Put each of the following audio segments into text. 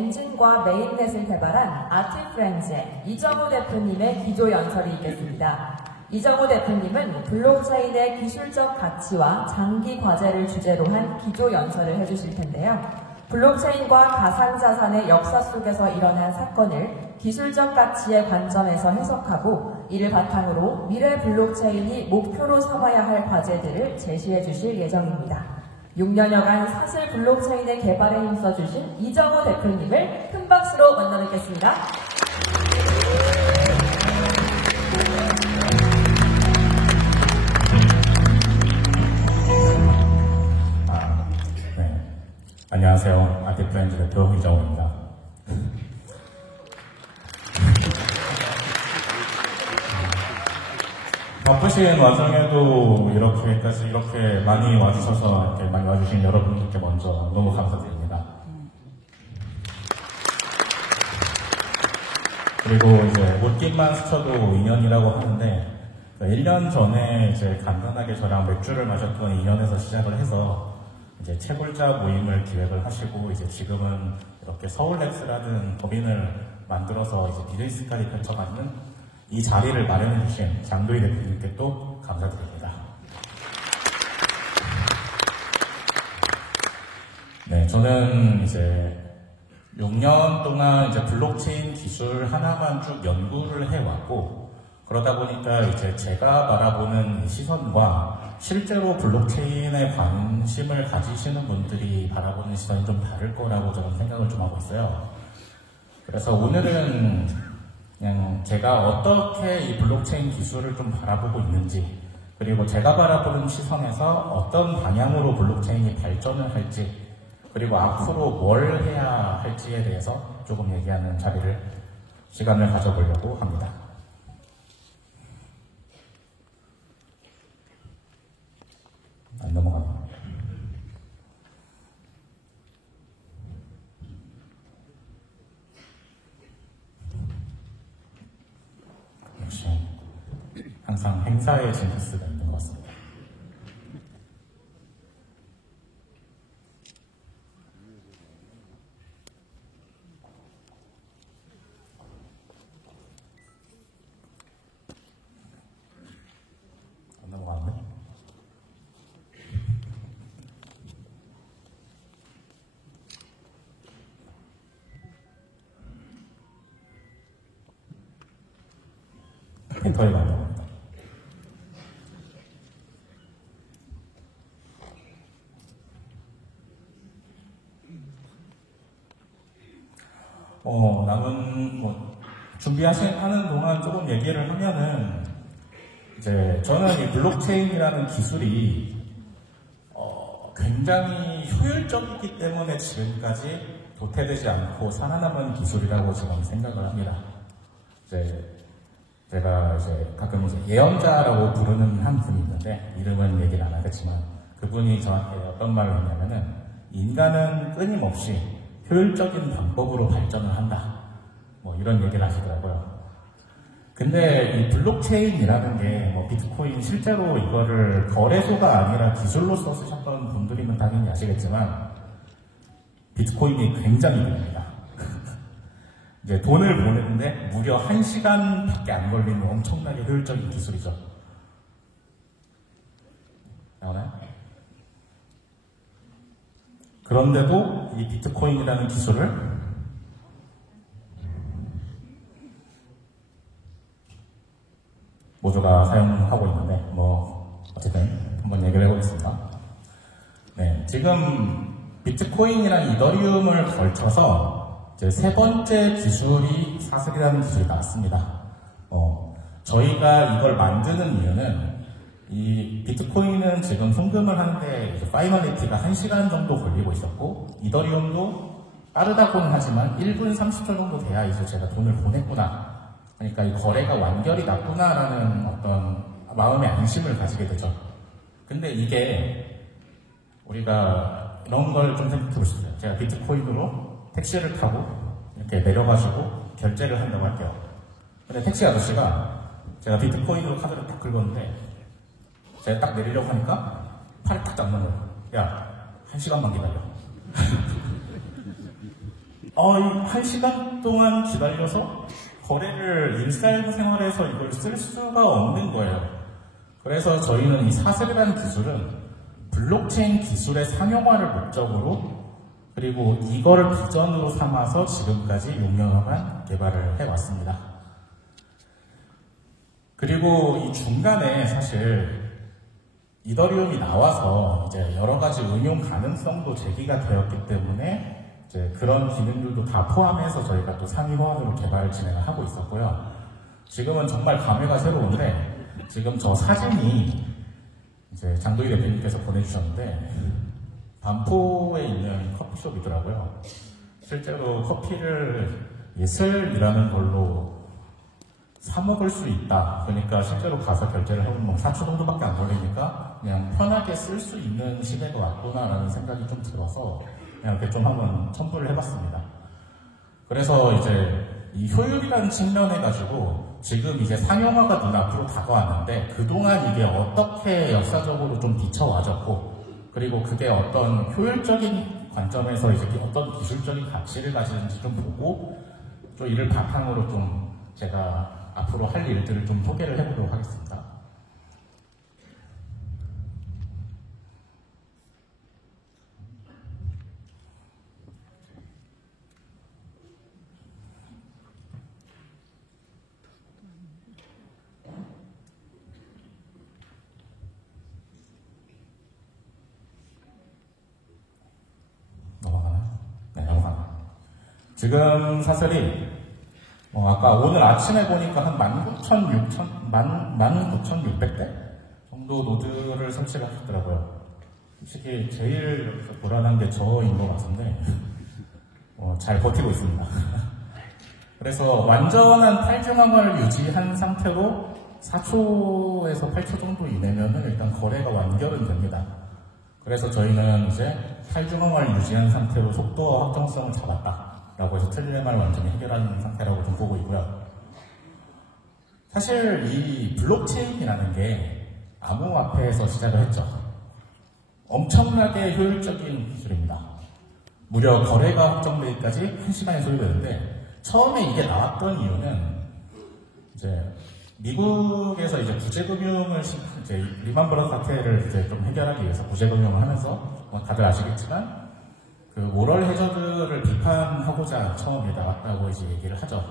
엔진과 메인넷을 개발한 아트프렌즈의 이정우 대표님의 기조 연설이 있겠습니다. 이정우 대표님은 블록체인의 기술적 가치와 장기 과제를 주제로 한 기조 연설을 해주실 텐데요. 블록체인과 가상자산의 역사 속에서 일어난 사건을 기술적 가치의 관점에서 해석하고 이를 바탕으로 미래 블록체인이 목표로 삼아야 할 과제들을 제시해 주실 예정입니다. 6년여간 사슬 블록체인의 개발에 힘써주신 이정우 대표님을 큰 박수로 만나 뵙겠습니다. 안녕하세요. 아트프렌즈 대표 이정우입니다. 바쁘신 와중에도 이렇게 많이 와주셔서 이렇게 많이 와주신 여러분들께 먼저 너무 감사드립니다. 그리고 이제 못깃만 스쳐도 2년이라고 하는데 1년 전에 이제 간단하게 저랑 맥주를 마셨던 인연에서 시작을 해서 이제 채굴자 모임을 기획을 하시고 이제 지금은 이렇게 서울랩스라는 법인을 만들어서 이제 비즈니스까지 펼쳐가는 이 자리를 마련해 주신 장도희 대표님께 또 감사드립니다. 네, 저는 이제 6년 동안 이제 블록체인 기술 하나만 쭉 연구를 해왔고 그러다 보니까 이제 제가 바라보는 시선과 실제로 블록체인에 관심을 가지시는 분들이 바라보는 시선이 좀 다를 거라고 저는 생각을 좀 하고 있어요. 그래서 오늘은 그냥 제가 어떻게 이 블록체인 기술을 좀 바라보고 있는지 그리고 제가 바라보는 시선에서 어떤 방향으로 블록체인이 발전을 할지 그리고 앞으로 뭘 해야 할지에 대해서 조금 얘기하는 시간을 가져보려고 합니다. 안 넘어가나? 역시 항상 행사에 징크스가 있는 것 같습니다. 안 넘어가는데? 엔터에 가려고 합니다. 남은 준비하는 동안 조금 얘기를 하면은 이제 저는 이 블록체인이라는 기술이 굉장히 효율적이기 때문에 지금까지 도태되지 않고 살아남은 기술이라고 지금 생각을 합니다. 제가 가끔 예언자라고 부르는 한 분이 있는데 이름은 얘기를 안 하겠지만 그분이 저한테 어떤 말을 했냐면은 인간은 끊임없이 효율적인 방법으로 발전을 한다. 뭐 이런 얘기를 하시더라고요. 근데 이 블록체인이라는 게 비트코인 실제로 이거를 거래소가 아니라 기술로서 쓰셨던 분들이면 당연히 아시겠지만 비트코인이 굉장히 느립니다. 이제 돈을 보내는데 무려 1시간밖에 안 걸리는 엄청나게 효율적인 기술이죠. 나오나요? 그런데도 이 비트코인이라는 기술을 모두가 사용하고 있는데 어쨌든 한번 얘기를 해보겠습니다. 네, 지금 비트코인이랑 이더리움을 걸쳐서 이제 세 번째 기술이 사슬이라는 기술이 나왔습니다. 저희가 이걸 만드는 이유는 이 비트코인은 지금 송금을 하는데 파이널리티가 1시간 정도 걸리고 있었고 이더리움도 빠르다고는 하지만 1분 30초 정도 돼야 이제 제가 돈을 보냈구나. 그러니까 이 거래가 완결이 났구나라는 어떤 마음의 안심을 가지게 되죠. 근데 이게 우리가 이런 걸 좀 생각해 보시죠. 제가 비트코인으로 택시를 타고 이렇게 내려가지고 결제를 한다고 할게요. 근데 택시 아저씨가 제가 비트코인으로 카드를 딱 긁었는데 제가 딱 내리려고 하니까 팔을 딱 잡는 거예요. 야, 1시간만 기다려. 한 시간 동안 기다려서 거래를 일상생활에서 이걸 쓸 수가 없는 거예요. 그래서 저희는 이 사슬이라는 기술은 블록체인 기술의 상용화를 목적으로 그리고 이거를 비전으로 삼아서 지금까지 6년간 개발을 해왔습니다. 그리고 이 중간에 사실 이더리움이 나와서 이제 여러 가지 응용 가능성도 제기가 되었기 때문에 이제 그런 기능들도 다 포함해서 저희가 또 상위 호환으로 개발을 진행을 하고 있었고요. 지금은 정말 감회가 새로운데 지금 저 사진이 이제 장도희 대표님께서 보내주셨는데 반포에 있는 커피숍이더라고요. 실제로 커피를 예슬이라는 걸로 사 먹을 수 있다. 그러니까 실제로 가서 결제를 해보면 뭐 4초 정도밖에 안 걸리니까 그냥 편하게 쓸 수 있는 시대가 왔구나라는 생각이 좀 들어서 그냥 이렇게 좀 한번 첨부를 해봤습니다. 그래서 이제 이 효율이라는 측면에 가지고 지금 이제 상용화가 눈앞으로 다가왔는데 그동안 이게 어떻게 역사적으로 좀 비춰와졌고 그리고 그게 어떤 효율적인 관점에서 이제 어떤 기술적인 가치를 가지는지 좀 보고 또 이를 바탕으로 좀 제가 앞으로 할 일들을 좀 소개를 해보도록 하겠습니다. 넘어가나요? 네, 넘어가나요? 지금 사슬이 아까 오늘 아침에 보니까 한 19,600대 정도 노드를 설치를 하셨더라고요. 솔직히 제일 불안한 게 저인 것 같은데 잘 버티고 있습니다. 그래서 완전한 탈중앙을 유지한 상태로 4초에서 8초 정도 이내면은 일단 거래가 완결은 됩니다. 그래서 저희는 이제 탈중앙을 유지한 상태로 속도와 확정성을 잡았다. 라고 해서 트릴레마를 완전히 해결하는 상태라고 좀 보고 있고요. 사실 이 블록체인이라는 게 암호화폐에서 시작을 했죠. 엄청나게 효율적인 기술입니다. 무려 거래가 확정되기까지 1시간이 소요되는데 처음에 이게 나왔던 이유는 이제 미국에서 이제 구제금융을 이제 리만 브러스 사태를 이제 좀 해결하기 위해서 구제금융을 하면서 다들 아시겠지만 그 모럴 해저드를 비판하고자 처음에 나왔다고 이제 얘기를 하죠.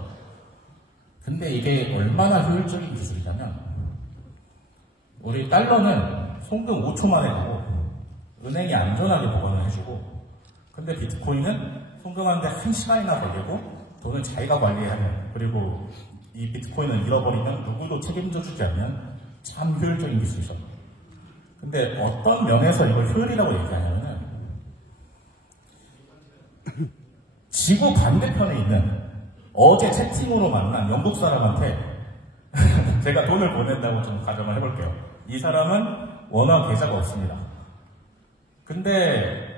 근데 이게 얼마나 효율적인 기술이냐면 우리 달러는 송금 5초 만에 하고 은행이 안전하게 보관을 해주고 근데 비트코인은 송금하는데 1시간이나 걸리고 돈을 자기가 관리하는 그리고 이 비트코인을 잃어버리면 누구도 책임져주지 않는 참 효율적인 기술이죠. 근데 어떤 면에서 이걸 효율이라고 얘기하냐면은 지구 반대편에 있는 어제 채팅으로 만난 영국 사람한테 제가 돈을 보낸다고 좀 가정을 해볼게요. 이 사람은 원화 계좌가 없습니다. 근데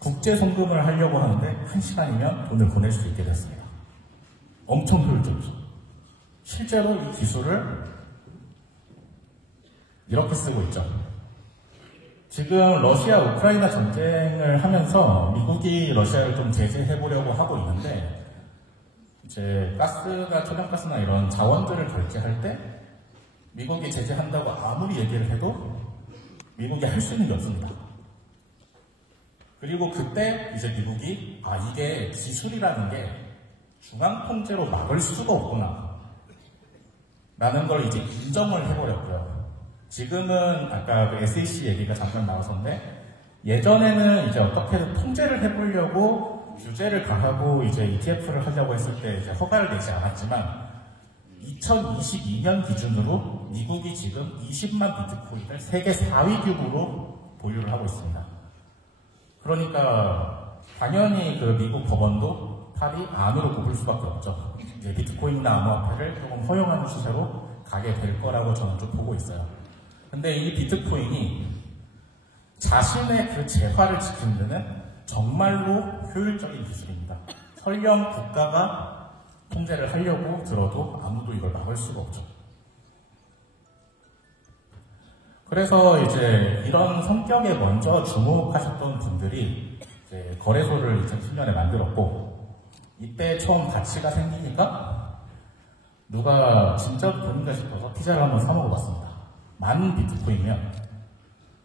국제 송금을 하려고 하는데 1시간이면 돈을 보낼 수 있게 됐습니다. 엄청 효율적이죠. 실제로 이 기술을 이렇게 쓰고 있죠. 지금 러시아 우크라이나 전쟁을 하면서 미국이 러시아를 좀 제재해보려고 하고 있는데 이제 가스나 천연가스나 이런 자원들을 결제할 때 미국이 제재한다고 아무리 얘기를 해도 미국이 할 수 있는 게 없습니다. 그리고 그때 이제 미국이 이게 기술이라는 게 중앙 통제로 막을 수가 없구나 라는 걸 이제 인정을 해버렸고요. 지금은 아까 그 SEC 얘기가 잠깐 나왔었는데 예전에는 이제 어떻게든 통제를 해보려고 규제를 가하고 이제 ETF를 하려고 했을 때 이제 허가를 내지 않았지만 2022년 기준으로 미국이 지금 20만 비트코인을 세계 4위 규모로 보유를 하고 있습니다. 그러니까 당연히 그 미국 법원도 팔이 안으로 굽을 수밖에 없죠. 이제 비트코인이나 암호화폐를 조금 허용하는 추세로 가게 될 거라고 저는 좀 보고 있어요. 근데 이 비트코인이 자신의 그 재화를 지키는 데는 정말로 효율적인 기술입니다. 설령 국가가 통제를 하려고 들어도 아무도 이걸 막을 수가 없죠. 그래서 이제 이런 성격에 먼저 주목하셨던 분들이 이제 거래소를 2010년에 만들었고, 이때 처음 가치가 생기니까 누가 진짜 돈인가 싶어서 피자를 한번 사 먹어봤습니다. 10,000 비트코인이면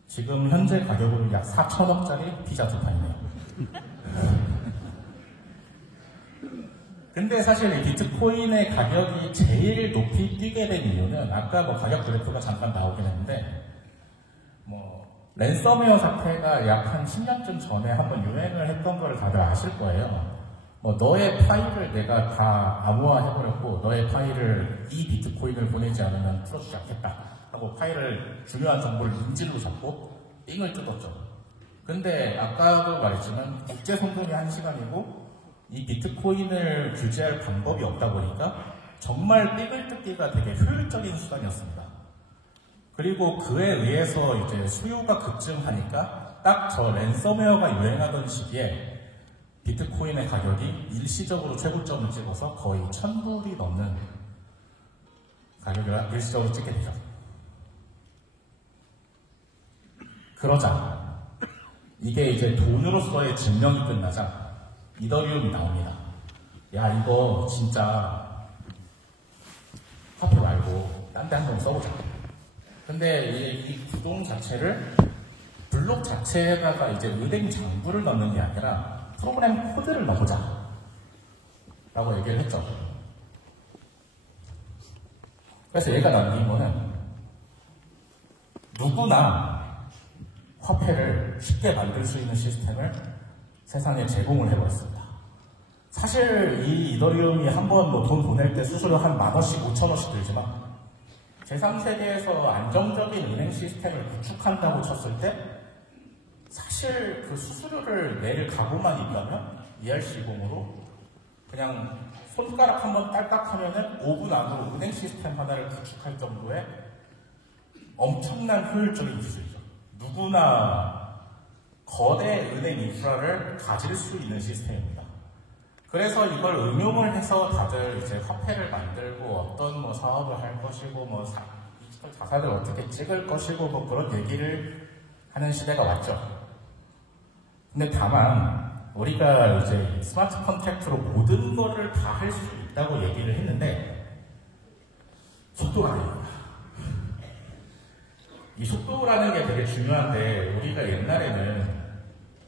지금 현재 가격으로 약 4,000억짜리 피자 두 판이네요. 근데 사실 이 비트코인의 가격이 제일 높이 뛰게 된 이유는 아까 뭐 가격 그래프가 잠깐 나오긴 했는데 랜섬웨어 사태가 약 한 10년쯤 전에 한번 유행을 했던 걸 다들 아실 거예요. 너의 파일을 내가 다 암호화해버렸고 너의 파일을 이 비트코인을 보내지 않으면 풀어주지 않겠다 하고 파일을 중요한 정보를 인질로 잡고 띵을 뜯었죠. 근데 아까도 말했지만 국제 송금이 1시간이고 이 비트코인을 규제할 방법이 없다 보니까 정말 삑을 뜯기가 되게 효율적인 수단이었습니다. 그리고 그에 의해서 이제 수요가 급증하니까 딱 저 랜섬웨어가 유행하던 시기에 비트코인의 가격이 일시적으로 최고점을 찍어서 거의 1,000불이 넘는 가격을 일시적으로 찍게 되죠. 그러자 이게 이제 돈으로서의 증명이 끝나자 이더리움이 나옵니다. 야, 이거 진짜 화폐 말고 딴 데 한번 써보자. 근데 이 구동 자체를 블록 자체에다가 이제 은행 장부를 넣는 게 아니라 프로그램 코드를 넣어보자 라고 얘기를 했죠. 그래서 얘가 남긴 거는 누구나 화폐를 쉽게 만들 수 있는 시스템을 세상에 제공을 해버렸습니다. 사실 이 이더리움이 한번 돈 보낼 때 수수료 한 10,000원씩 5,000원씩 들지만 제3세계에서 안정적인 은행 시스템을 구축한다고 쳤을 때 사실 그 수수료를 낼 각오만 있다면 ERC20으로 그냥 손가락 한번 딸깍하면은 5분 안으로 은행 시스템 하나를 구축할 정도의 엄청난 효율적인 기술이죠. 누구나 거대 은행 인프라를 가질 수 있는 시스템입니다. 그래서 이걸 응용을 해서 다들 이제 화폐를 만들고 어떤 사업을 할 것이고 디지털 자산을 어떻게 찍을 것이고 그런 얘기를 하는 시대가 왔죠. 근데 다만 우리가 이제 스마트 컨트랙트로 모든 거를 다 할 수 있다고 얘기를 했는데 속도가 아닙니다. 이 속도라는 게 되게 중요한데 우리가 옛날에는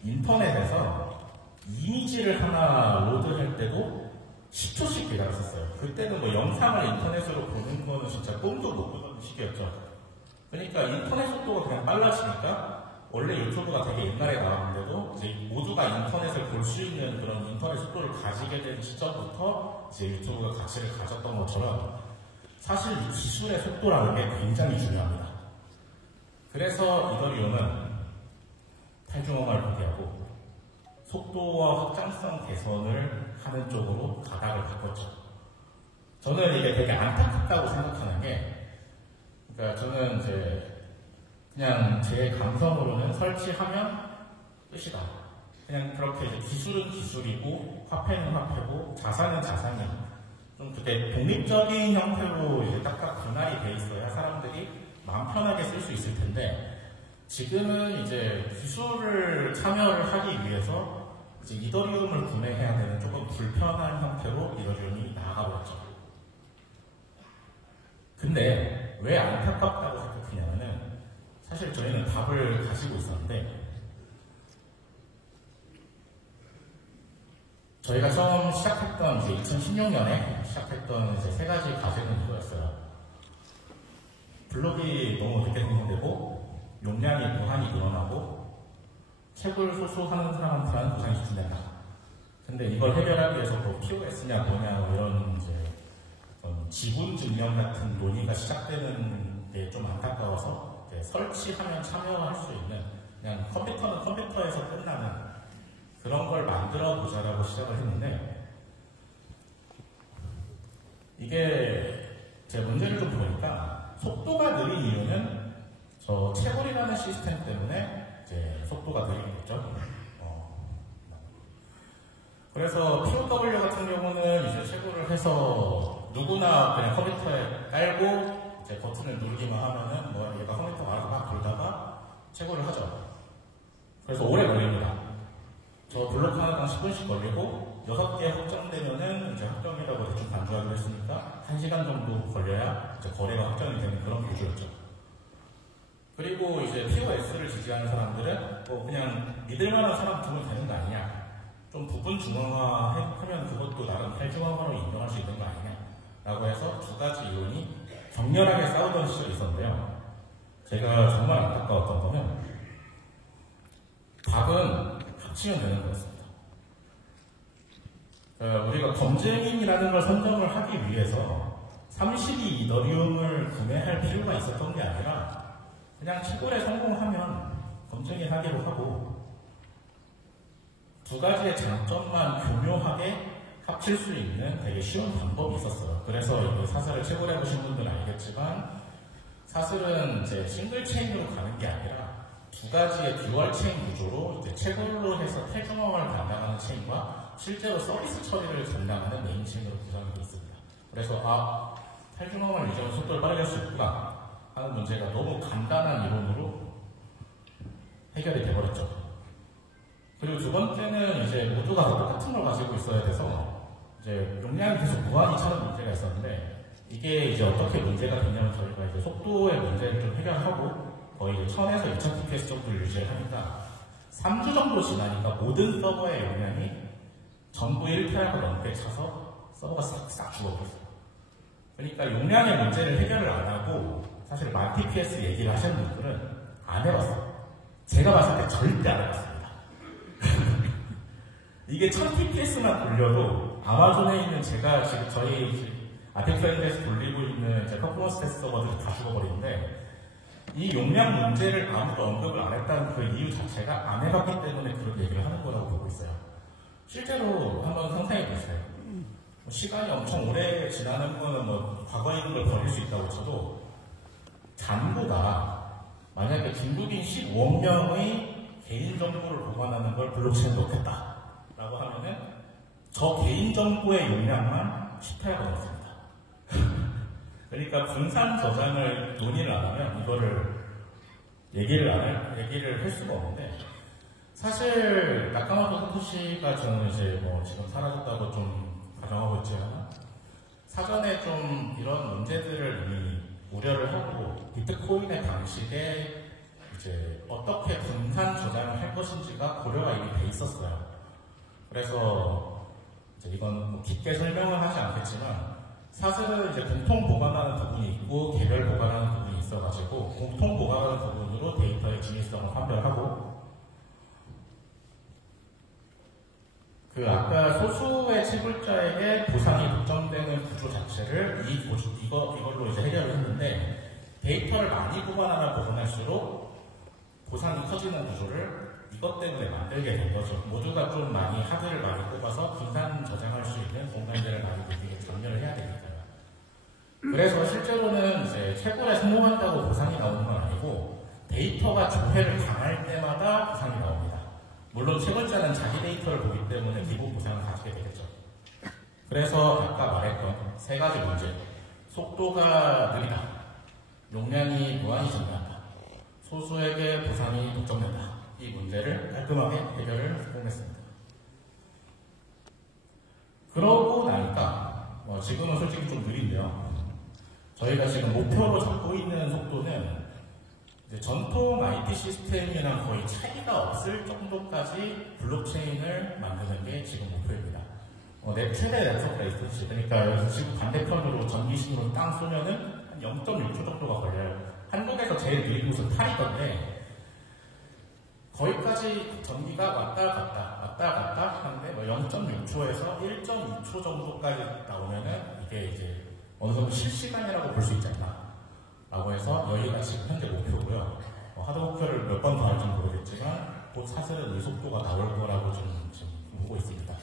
인터넷에서 이미지를 하나 로드할 때도 10초씩 기다렸었어요. 그때는 영상을 인터넷으로 보는 거는 진짜 꿈도 못 꾸던 시기였죠. 그러니까 인터넷 속도가 그냥 빨라지니까 원래 유튜브가 되게 옛날에 나왔는데도 이제 모두가 인터넷을 볼 수 있는 그런 인터넷 속도를 가지게 된 시점부터 이제 유튜브가 가치를 가졌던 것처럼 사실 이 기술의 속도라는 게 굉장히 중요합니다. 그래서 이더리움은 탈중앙화를 포기하고 속도와 확장성 개선을 하는 쪽으로 가닥을 바꿨죠. 저는 이게 되게 안타깝다고 생각하는 게, 그러니까 저는 이제 그냥 제 감성으로는 설치하면 끝이다. 그냥 그렇게 이제 기술은 기술이고 화폐는 화폐고 자산은 자산이야. 좀 그때 독립적인 형태로 이제 딱딱 분할이 돼 있어야 사람들이 마음 편하게 쓸 수 있을 텐데 지금은 이제 기술을 참여를 하기 위해서 이제 이더리움을 구매해야 되는 조금 불편한 형태로 이더리움이 나아가버렸죠. 근데 왜 안타깝다고 생각하냐면은 사실 저희는 답을 가지고 있었는데 저희가 처음 시작했던 이제 2016년에 시작했던 이제 3가지 과제는 이거였어요. 블록이 너무 늦게 생성되고 용량이 무한히 늘어나고 채굴 소수하는 사람한테는 보상이 준다다. 근데 이걸 해결하기 위해서 뭐 POS냐 뭐냐 이런 이제 지분 증명 같은 논의가 시작되는 게 좀 안타까워서 설치하면 참여할 수 있는 그냥 컴퓨터는 컴퓨터에서 끝나는 그런 걸 만들어 보자라고 시작을 했는데 이게 제 문제를 좀 보니까 속도가 느린 이유는 저 채굴이라는 시스템 때문에 이제 속도가 느리겠죠. 그래서 POW 같은 경우는 이제 채굴을 해서 누구나 그냥 컴퓨터에 깔고 이제 버튼을 누르기만 하면은 얘가 컴퓨터 알아서 막 돌다가 채굴을 하죠. 그래서 오래 걸립니다. 저 블록 하나당 10분씩 걸리고 6개 확정되면은 이제 확정이라고 대충 간주하기로 했으니까 1시간 정도 걸려야 이제 거래가 확정이 되는 그런 구조였죠. 그리고 이제 POS를 지지하는 사람들은 뭐 그냥 믿을만한 사람 두면 되는 거 아니냐, 좀 부분 중앙화하면 그것도 나름 탈중앙화로 인정할 수 있는 거 아니냐 라고 해서 두 가지 이론이 격렬하게 싸우던 시절이 있었는데요. 제가 정말 안타까웠던 거는 답은 합치면 되는 거였습니다. 우리가 검증인이라는 걸 선정을 하기 위해서 32 이더리움을 구매할 필요가 있었던 게 아니라 그냥 시골에 성공하면 검증인 하기로 하고 두 가지의 장점만 교묘하게 합칠 수 있는 되게 쉬운 방법이 있었어요. 그래서 이 사슬을 채굴 해보신 분들은 알겠지만 사슬은 이제 싱글 체인으로 가는 게 아니라 두 가지의 듀얼 체인 구조로 이제 채굴로 해서 탈중앙을 담당하는 체인과 실제로 서비스 처리를 담당하는 메인 체인으로 구성이 되어 있습니다. 그래서 탈중앙을 유지하면 속도를 빠르게 할 수 있구나 하는 문제가 너무 간단한 이론으로 해결이 되어버렸죠. 그리고 두 번째는 이제 모두가 똑같은 걸 가지고 있어야 돼서 이제 용량이 계속 무한히 차는 문제가 있었는데 이게 이제 어떻게 문제가 되냐면 저희가 이제 속도의 문제를 좀 해결하고 거의 1000에서 2000 정도를 유지를 하니까 3주 정도 지나니까 모든 서버의 용량이 전부 1테라가 넘게 차서 서버가 싹 죽어버렸어요. 그러니까 용량의 문제를 해결을 안 하고 사실 RTPS 얘기를 하시는 분들은 안 해봤어요. 제가 봤을 때 절대 안 해봤습니다. 이게 1000TPS만 돌려도 아마존에 있는 제가 지금 저희 아티프렌드에서 돌리고 있는 이제 퍼포먼스 테스트 서버들이 다 죽어버리는데 이 용량 문제를 아무도 언급을 안 했다는 그 이유 자체가 안 해봤기 때문에 그런 얘기를 하는 거라고 보고 있어요. 실제로 한번 상상해 보세요. 시간이 엄청 오래 지나는 거는 뭐 과거에 있는 걸 버릴 수 있다고 쳐도 잔고가 만약에 중국인 15억 명의 개인정보를 보관하는 걸 블록체인에 넣겠다 라고 하면은 저 개인정보의 용량만 10테라가 넘습니다. 그러니까 분산 저장을 논의를 안 하면 이거를 얘기를 할 수가 없는데 사실 나카모토 사토시가 저는 이제 뭐 지금 사라졌다고 좀 가정하고 있지만 사전에 좀 이런 문제들을 이미 우려를 하고 비트코인의 방식에 이제 어떻게 분산 저장을 할 것인지가 고려가 이미 돼 있었어요. 그래서 이제 이건 뭐 깊게 설명을 하지 않겠지만 사슬은 이제 공통 보관하는 부분이 있고 개별 보관하는 부분이 있어가지고 공통 보관하는 부분으로 데이터의 중요성을 판별하고 그 아까 소수의 채굴자에게 보상이 독점되는 구조 자체를 이걸로 이제 해결을 했는데 데이터를 많이 보관하면 보관할수록 보상이 커지는 구조를 이것 때문에 만들게 된 거죠. 모두가 좀 많이 하드를 많이 뽑아서 분산 저장할 수 있는 공간들을 많이 모두게 정렬을 해야 되니까요. 그래서 실제로는 이제 채굴에 성공한다고 보상이 나오는 건 아니고 데이터가 조회를 당할 때마다 보상이 나옵니다. 물론 채굴자는 자기 데이터를 보기 때문에 기본 보상을 가지게 되겠죠. 그래서 아까 말했던 세 가지 문제, 속도가 느리다, 용량이 무한히 증가한다, 소수에게 보상이 독점된다, 이 문제를 깔끔하게 해결을 성공했습니다. 그러고 나니까 지금은 솔직히 좀 느린데요. 저희가 지금 목표로 잡고 있는 속도는 이제 전통 IT 시스템이랑 거의 차이가 없을 정도까지 블록체인을 만드는 게 지금 목표입니다. 최대 랜선 레이스턴시, 그러니까 여기서 지금 반대편으로 전기신으로 땅 쏘면은 한 0.6초 정도가 걸려요. 한국에서 제일 느린 곳은 팔이던데 거기까지 전기가 왔다 갔다 하는데 0.6초에서 1.2초 정도까지 나오면은 이게 이제 어느 정도 실시간이라고 볼 수 있지 않나 라고 해서 여기가 지금 현재 목표고요. 하드 목표를 몇 번 더 할지는 모르겠지만 곧 사슬은 이 속도가 나올 거라고 지금 보고 있습니다.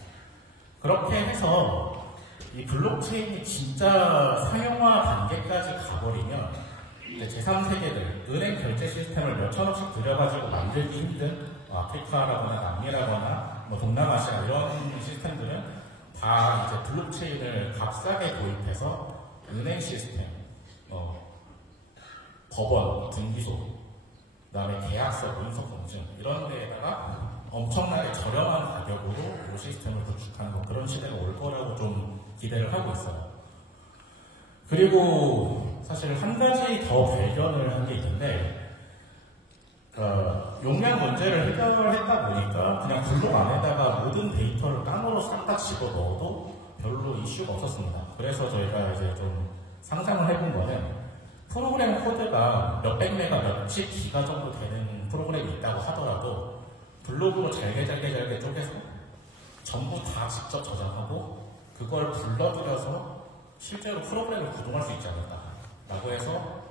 그렇게 해서 이 블록체인이 진짜 상용화 단계까지 가버리면 이제 제3세계들 은행 결제 시스템을 몇 천억씩 들여가지고 만들기 힘든 아프리카라거나 남미라거나 동남아시아 이런 시스템들은 다 이제 블록체인을 값싸게 도입해서 은행 시스템, 법원, 등기소, 그 다음에 계약서, 문서 검증 이런 데에다가 엄청나게 저렴한 가격으로 이 시스템을 구축하는 그런 시대가 올 거라고 좀 기대를 하고 있어요. 그리고 사실 한 가지 더 발견을 한 게 있는데, 용량 문제를 해결했다 보니까 그냥 블록 안에다가 모든 데이터를 깡으로 싹 다 집어 넣어도 별로 이슈가 없었습니다. 그래서 저희가 이제 좀 상상을 해본 거는 프로그램 코드가 몇백 메가 몇십 기가 정도 되는 프로그램이 있다고 하더라도 블록으로 잘게 쪼개서 전부 다 직접 저장하고 그걸 불러들여서 실제로 프로그램을 구동할 수 있지 않을까 라고 해서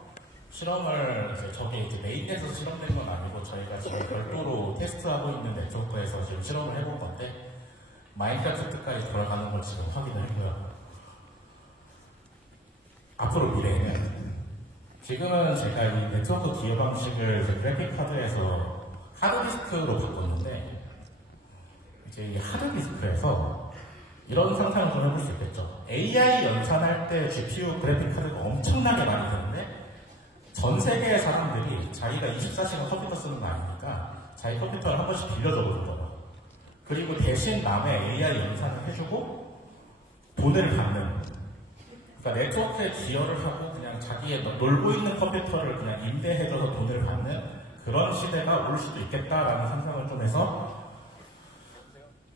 실험을 저게 이제 메인넷에서 실험된 건 아니고 저희가 지금 별도로 테스트하고 있는 네트워크에서 지금 실험을 해본 건데 마인크래프트까지 돌아가는 걸 지금 확인을 했고요. 앞으로 미래에는 지금은 제가 이 네트워크 기여 방식을 그래픽 카드에서 하드디스크로 바꿨는데 이제 이 하드디스크에서 이런 상상을 좀 해볼 수 있겠죠. AI 연산할 때 GPU 그래픽 카드가 엄청나게 많이 드는데 전 세계의 사람들이 자기가 24시간 컴퓨터 쓰는 거 아니니까 자기 컴퓨터를 한 번씩 빌려줘 보더라고요. 그리고 대신 남의 AI 연산을 해주고 돈을 받는, 그러니까 네트워크에 기여를 하고 그냥 자기의 놀고 있는 컴퓨터를 그냥 임대해줘서 돈을 받는 그런 시대가 올 수도 있겠다라는 상상을 좀 해서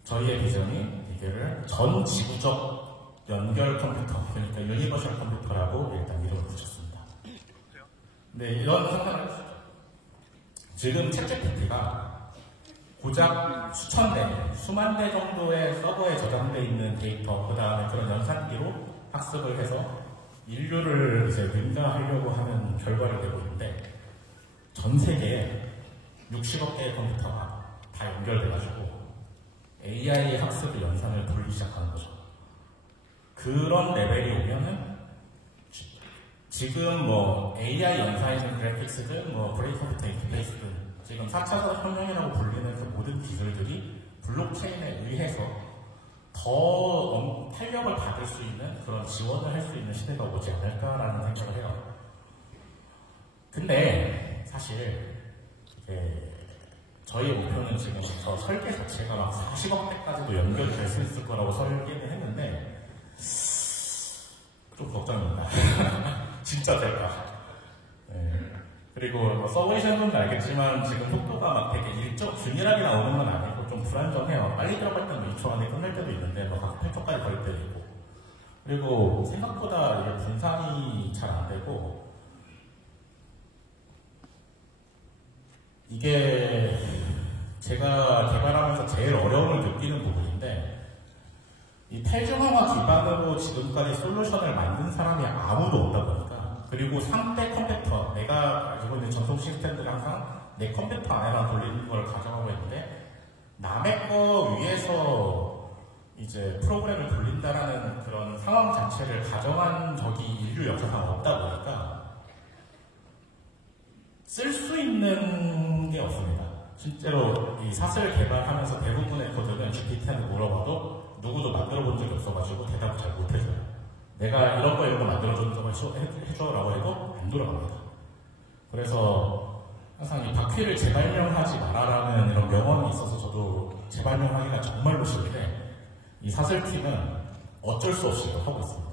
저희의 비전이 이거를 전 지구적 연결 컴퓨터, 그러니까 유니버셜 컴퓨터라고 일단 이름을 붙였습니다. 네, 이런 상상을 했었죠. 지금 챗GPT가 고작 수천 대, 수만 대 정도의 서버에 저장되어 있는 데이터, 그 다음에 그런 연산기로 학습을 해서 인류를 이제 능가하려고 하는 결과를 내고 있는데 전 세계에 60억 개의 컴퓨터가 다 연결돼가지고 AI 학습의 연산을 돌리기 시작하는 거죠. 그런 레벨이 오면은 지금 뭐 AI 연산이든 그래픽스든 뭐 브레인 컴퓨터 인터페이스든 지금 4차 혁명이라고 불리는 그 모든 기술들이 블록체인에 의해서 더 탄력을 받을 수 있는 그런 지원을 할 수 있는 시대가 오지 않을까라는 생각을 해요. 근데 사실 저희 목표는 지금 저 설계 자체가 막 40억 대까지도 연결될 수 있을 거라고 설계를 했는데 좀 걱정입니다. 진짜 될까? 네. 그리고 써보시는 분도 알겠지만 지금 속도가 막 되게 균일하게 나오는 건 아니고 좀 불안정해요. 빨리 들어갈 때는 2초 안에 끝날 때도 있는데 뭐 가끔 8초까지 걸릴 때도 있고, 그리고 생각보다 이게 분산이 잘 안 되고 이게 제가 개발하면서 제일 어려움을 느끼는 부분인데 이 탈중앙화 기반으로 지금까지 솔루션을 만든 사람이 아무도 없다 보니까, 그리고 상대 컴퓨터, 내가 가지고 있는 전송 시스템들이 항상 내 컴퓨터 안에만 돌리는 걸 가정하고 있는데 남의 거 위에서 이제 프로그램을 돌린다라는 그런 상황 자체를 가정한 적이 인류 역사상 없다 보니까 쓸 수 있는 게 없습니다. 실제로 이 사슬 개발하면서 대부분의 코드는 GPT한테 물어봐도 누구도 만들어 본 적이 없어가지고 대답을 잘 못해줘요. 내가 이런 거 만들어주는 거 해줘라고 해도 안 돌아갑니다. 그래서 항상 이 바퀴를 재발명하지 마라라는 이런 명언이 있어서 저도 재발명하기가 정말로 싫은데 이 사슬팀은 어쩔 수 없이 하고 있습니다.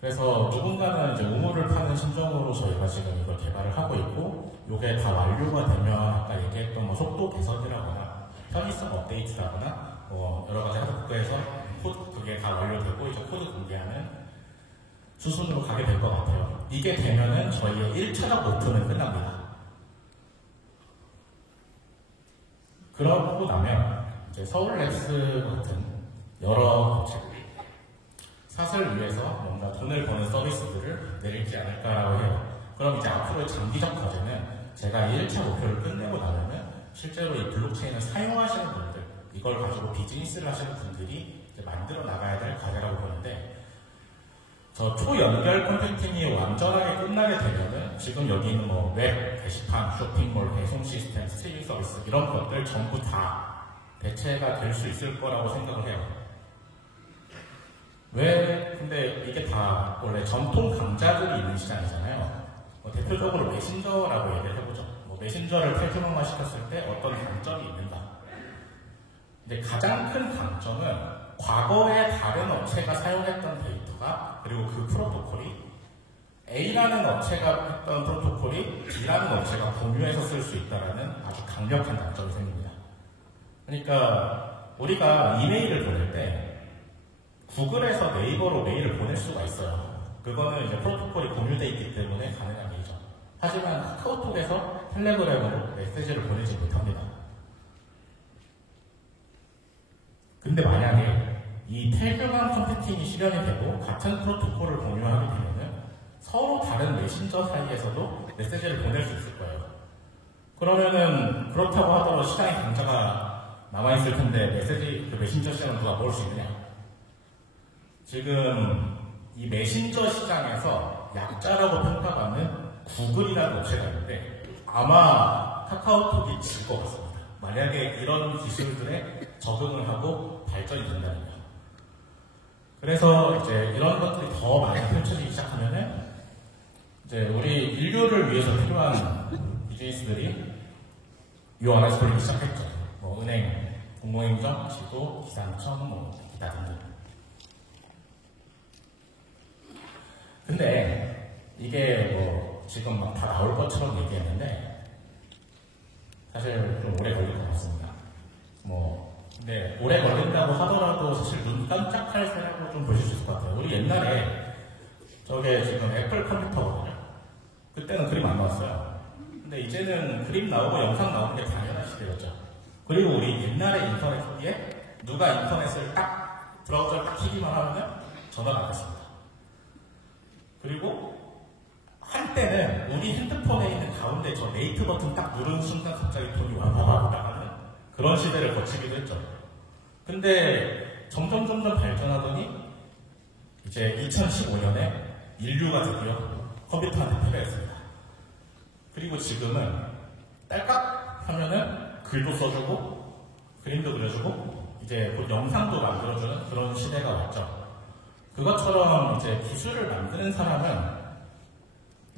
그래서 누군가는 이제 우물을 파는 심정으로 저희가 지금 이걸 개발을 하고 있고, 이게 다 완료가 되면 아까 얘기했던 뭐 속도 개선이라거나 편의성 업데이트라거나 뭐 여러 가지 하드웨어에서 그게 다 완료되고 이제 코드 공개하는 수순으로 가게 될 것 같아요. 이게 되면은 저희의 1차적 목표는 끝납니다. 그러고 나면 이제 서울랩스 같은 여러 업체들이 사슬 위해서 뭔가 돈을 버는 서비스들을 내리지 않을까라고 해요. 그럼 이제 앞으로의 장기적 과제는 제가 1차 목표를 끝내고 나면 실제로 이 블록체인을 사용하시는 분들, 이걸 가지고 비즈니스를 하시는 분들이 이제 만들어 나가야 될 과제라고 보는데, 저 초연결 컴퓨팅이 완전하게 끝나게 되면은 지금 여기 있는 뭐 웹, 게시판, 쇼핑몰, 배송 시스템, 스트리밍 서비스 이런 것들 전부 다 대체가 될 수 있을 거라고 생각을 해요. 왜? 근데 이게 다 원래 전통 강자들이 있는 시장이잖아요. 대표적으로 메신저라고 얘기를 해보죠. 메신저를 탈중앙화 시켰을 때 어떤 장점이 있는가? 이제 가장 큰 강점은 과거에 다른 업체가 사용했던 데이터가 그리고 그 프로토콜이 A라는 업체가 했던 프로토콜이 B라는 업체가 공유해서 쓸 수 있다는 아주 강력한 장점이 생깁니다. 그러니까 우리가 이메일을 보낼 때 구글에서 네이버로 메일을 보낼 수가 있어요. 그거는 이제 프로토콜이 공유되어 있기 때문에 가능한 일이죠. 하지만 카카오톡에서 텔레그램으로 메시지를 보내지 못합니다. 근데 만약에 이 태그만 컴퓨팅이 실현이 되고 같은 프로토콜을 공유하게 되면 서로 다른 메신저 사이에서도 메시지를 보낼 수 있을 거예요. 그러면은 그렇다고 하더라도 시장에 강자가 남아있을 텐데 그 메신저 시장을 누가 먹을 수 있느냐? 지금 이 메신저 시장에서 약자라고 평가받는 구글이라는 업체가 있는데 아마 카카오톡이 질 것 같습니다. 만약에 이런 기술들에 적응을 하고 발전이 된다면요. 그래서 이제 이런 것들이 더 많이 펼쳐지기 시작하면은 이제 우리 인류를 위해서 필요한 비즈니스들이 이 안에서 돌리기 시작했죠. 뭐 은행, 공공행정, 지도, 기상청, 뭐 기타 등등. 근데 이게 뭐 지금 막 다 나올 것처럼 얘기했는데 사실 좀 오래 걸릴 것 같습니다. 근데 오래 걸린다고 하더라도 사실 눈 깜짝할 새라고 좀 보실 수 있을 것 같아요. 우리 옛날에 저게 지금 애플 컴퓨터거든요. 그때는 그림 안 나왔어요. 근데 이제는 그림 나오고 영상 나오는 게 당연한 시대였죠. 그리고 우리 옛날에 인터넷에 누가 인터넷을 딱 브라우저를 딱 키기만 하면 전화가 왔습니다. 그리고 한때는 우리 핸드폰에 있는 가운데 저 네이트 버튼 딱 누르는 순간 갑자기 돈이 와바바바 나가는 그런 시대를 거치기도 했죠. 근데 점점 발전하더니 이제 2015년에 인류가 드디어 컴퓨터한테 패배했습니다. 그리고 지금은 딸깍 하면은 글도 써주고 그림도 그려주고 이제 곧 영상도 만들어주는 그런 시대가 왔죠. 그것처럼 이제 기술을 만드는 사람은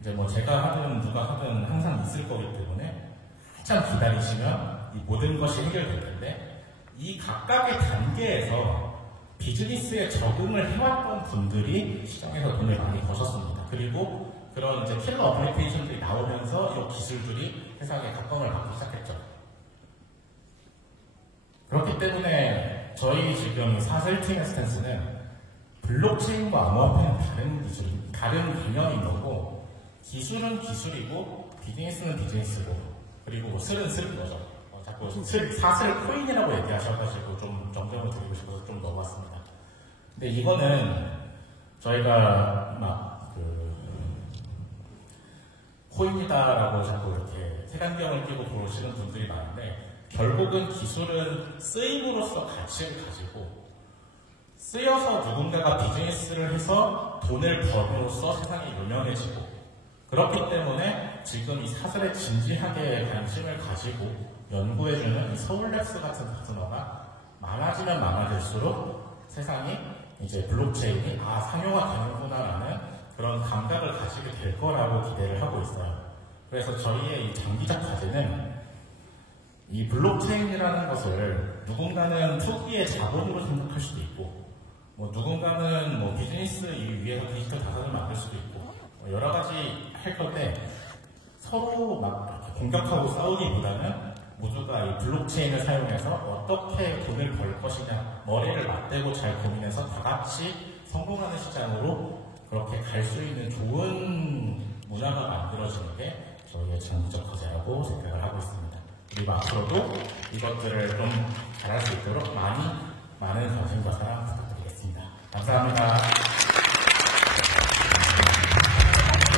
이제 뭐 제가 하든 누가 하든 항상 있을 거기 때문에 한참 기다리시면 이 모든 것이 해결될 텐데 이 각각의 단계에서 비즈니스에 적응을 해왔던 분들이 시장에서 돈을 많이 버셨습니다. 그리고 그런 이제 킬러 어플리케이션들이 나오면서 이 기술들이 세상에 각광을 받기 시작했죠. 그렇기 때문에 저희 지금 사슬팀의 스탠스는 블록체인과 암호화폐는 다른 기술, 다른 개념인 거고 기술은 기술이고 비즈니스는 비즈니스고 그리고 슬은 슬은 거죠. 자꾸 사슬 코인이라고 얘기하셔가지고 좀 정정을 드리고 싶어서 좀 넘어왔습니다. 근데 이거는 저희가 막 코인이다라고 자꾸 이렇게 색안경을 끼고 보시는 분들이 많은데 결국은 기술은 쓰임으로써 가치를 가지고 쓰여서 누군가가 비즈니스를 해서 돈을 벌므로써 세상이 유명해지고 그렇기 때문에 지금 이 사슬에 진지하게 관심을 가지고 연구해주는 이 서울랩스 같은 파트너가 많아지면 많아질수록 세상이 이제 블록체인이 상용화 되는구나라는 그런 감각을 가지게 될 거라고 기대를 하고 있어요. 그래서 저희의 이 장기적 과제는 이 블록체인이라는 것을 누군가는 투기의 자본으로 생각할 수도 있고 누군가는 비즈니스 위해서 디지털 자산을 만들 수도 있고 여러 가지 할 건데 서로 막 공격하고 싸우기보다는 모두가 이 블록체인을 사용해서 어떻게 돈을 벌 것이냐 머리를 맞대고 잘 고민해서 다 같이 성공하는 시장으로 그렇게 갈 수 있는 좋은 문화가 만들어지는 게 저희의 장기적 과제라고 생각을 하고 있습니다. 그리고 앞으로도 이것들을 좀 잘할 수 있도록 많은 관심과 사랑 부탁드리겠습니다. 감사합니다.